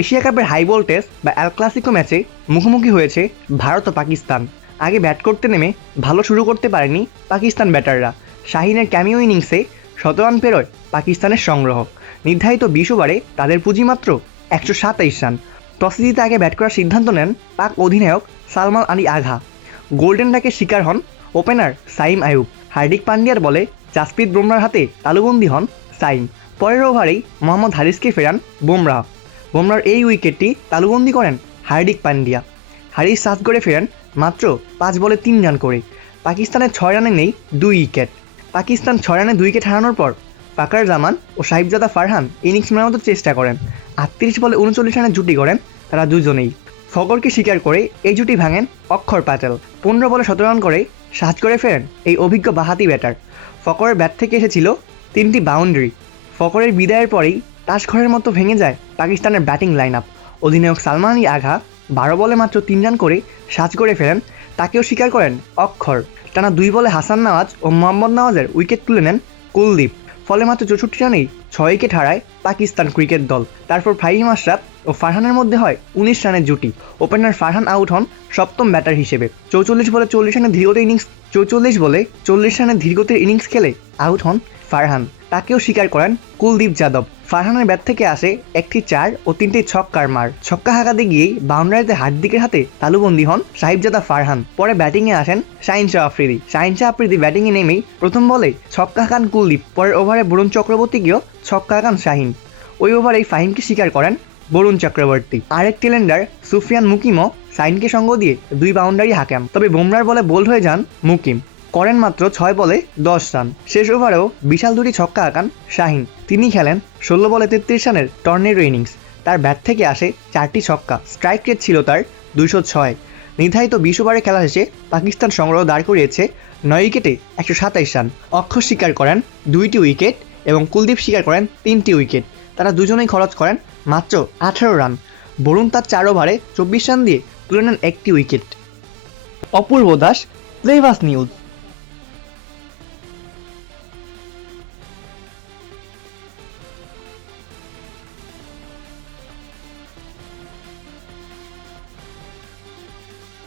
Asia কাপের high voltage বা El Clasico ম্যাচে মুখোমুখি হয়েছে ভারত ও পাকিস্তান। আগে ব্যাট করতে নেমে ভালো শুরু করতে পারেনি পাকিস্তান ব্যাটাররা। শাহিনের ক্যামিও ইনিংসে ১৭ রান পেরোয় পাকিস্তানের সংগ্রহ। নির্ধারিত ২০ ওভারে তাদের পুঁজি মাত্র ১২৭ রান। টসে জিতে আগে ব্যাট করার সিদ্ধান্ত নেন পাক অধিনায়ক সালমান আলী আঘা। গোল্ডেন ডাকের শিকার হন ওপেনার সাইম আয়ুব। হার্দিক পান্ডিয়ার বলে জাসপ্রীত বুমরার হাতে তালুবন্দী হন সাইম। পরের ওভারেই মোহাম্মদ হারিসকে ফেরান বুমরাহ। বুমরার এই উইকেটটি তালুবন্দী করেন হার্দিক পান্ডিয়া। হারিস ৭ করে ফেরেন মাত্র ৫ বলে ৩ রান করে। পাকিস্তানের ৬ রানে নেই ২ উইকেট। পাকিস্তান ৬ রানে ২ উইকেট হারানোর পর ফাকার জামান ও সাহিবজাদা ফারহান ইনিংস মেরামতের চেষ্টা করেন। ৩৮ বলে ৩৯ রানের জুটি করেন তারা দুজনেই। ফকরকে শিকার করে এই জুটি ভাঙেন অক্ষর প্যাটেল। ১৫ বলে ১৭ রান করে ৭ করে ফেরেন এই অভিজ্ঞ বাঁহাতি ব্যাটার। ফকরের ব্যাট থেকে এসেছিল ৩টি বাউন্ডারি। ফকরের বিদায়ের পরেই তাসঘরের মতো ভেঙে যায় পাকিস্তানের ব্যাটিং লাইন আপ। অধিনায়ক সালমান আলী আঘা ১২ বলে মাত্র ৩ রান করে ৭ করে ফেরেন, তাকেও স্বীকার করেন অক্ষর। টানা ২ বলে হাসান নওয়াজ ও মোহাম্মদ নওয়াজের উইকেট তুলে নেন কুলদীপ। ফলে মাত্র ৬৪ রানেই ৬ উইকেট হারায় পাকিস্তান ক্রিকেট দল। তারপর ফাহিম আশরাফ ও ফারহানের মধ্যে হয় ১৯ রানের জুটি। ওপেনার ফারহান আউট হন সপ্তম ব্যাটার হিসেবে। ৪৪ বলে ৪০ রানের ধীরগতির ইনিংস খেলে আউট হন ফারহান, তাকেও স্বীকার করেন কুলদীপ যাদব। ফারহানের ব্যাট থেকে আসে একটি ৪ ও ৩টি ছক্কার মার। ছক্কা হাঁকাতে গিয়েই বাউন্ডারিতে হার্দিকের হাতে তালুবন্দী হন সাহিবজাদা ফারহান। পরে ব্যাটিংয়ে আসেন শাহিন শাহ আফ্রিদি। শাহিন শাহ আফ্রিদি ব্যাটিংয়ে নেমেই প্রথম বলে ছক্কা হাঁকান কুলদীপ। পরের ওভারে বরুণ চক্রবর্তীকেও ছক্কা হাঁকান শাহিন। ওই ওভারেই ফাহিমকে স্বীকার করেন বরুণ চক্রবর্তী। আরেক টেলেন্ডার সুফিয়ান মুকিমও শাহিনকে সঙ্গ দিয়ে ২ বাউন্ডারি হাঁকান। তবে বুমরার বলে বোল্ড হয়ে যান মুকিম, করেন মাত্র ৬ বলে ১০ রান। শেষ ওভারেও বিশাল ২টি ছক্কা হাঁকান শাহিন। তিনি খেলেন ১৬ বলে ৩৩ রানের টর্নেডো ইনিংস। তার ব্যাট থেকে আসে ৪টি ছক্কা। স্ট্রাইক রেট ছিল তার ২০৬। নির্ধারিত ২০ ওভারে খেলা শেষে পাকিস্তান সংগ্রহ দাঁড় করিয়েছে ৯ উইকেটে ১২৭ রান। অক্ষর স্বীকার করেন ২টি উইকেট এবং কুলদীপ স্বীকার করেন 3টি উইকেট। তারা দুজনেই খরচ করেন মাত্র ১৮ রান। বরুণ তার ৪ ওভারে ২৪ রান দিয়ে তুলে নেন একটি উইকেট। অপূর্ব দাস, প্লেভাস নিউজ।